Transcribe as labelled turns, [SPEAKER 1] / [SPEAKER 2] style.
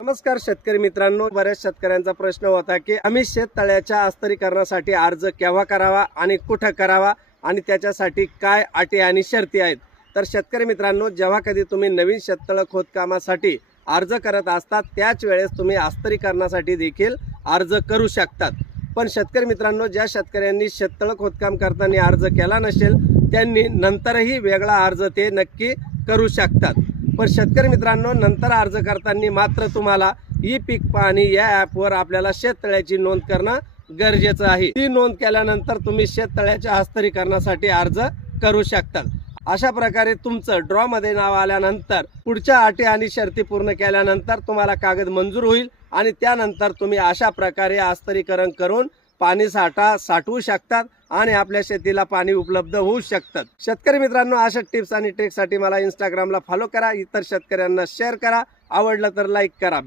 [SPEAKER 1] नमस्कार शेतकरी मित्रांनो. बऱ्याच शेतकऱ्यांचा प्रश्न होता की आम्ही शेततळ्याच्या अस्तरीकरणासाठी अर्ज केव्हा करावा आणि कुठं करावा आणि त्याच्यासाठी काय अटी आणि शर्ती आहेत? तर शेतकरी मित्रांनो जेव्हा कधी तुम्ही नवीन शेततळ खोदकामासाठी अर्ज करत असतात त्याच वेळेस तुम्ही अस्तरीकरणासाठी देखील अर्ज करू शकतात. पण शेतकरी मित्रांनो ज्या शेतकऱ्यांनी शेततळ खोदकाम करताना अर्ज केला नसेल त्यांनी नंतरही वेगळा अर्ज ते नक्की करू शकतात. पण शेतकरी मित्रांनो नंतर अर्ज करताना मात्र तुम्हाला ई पीक पाहणी या ॲपवर आपल्याला शेततळ्याची नोंद करणं गरजेचं आहे. ती नोंद केल्यानंतर तुम्ही शेततळ्याच्या हस्तरीकरणासाठी अर्ज करू शकता. अशा प्रकारे तुमचं ड्रॉ मध्ये नाव आल्यानंतर पुढच्या अटी आणि शर्ती पूर्ण केल्यानंतर तुम्हाला कागद मंजूर होईल आणि त्यानंतर तुम्ही अशा प्रकारे हस्तांतरीकरण करून पाणी साठा साठवू शकतात आणि आपल्या शेतीला पाणी उपलब्ध होऊ शकतात. शेतकरी मित्रांनो अशा टिप्स आणि ट्रिक्ससाठी मला इंस्टाग्रामला फॉलो करा. इतर शेतकऱ्यांना शेअर करा. आवडलं तर लाईक करा.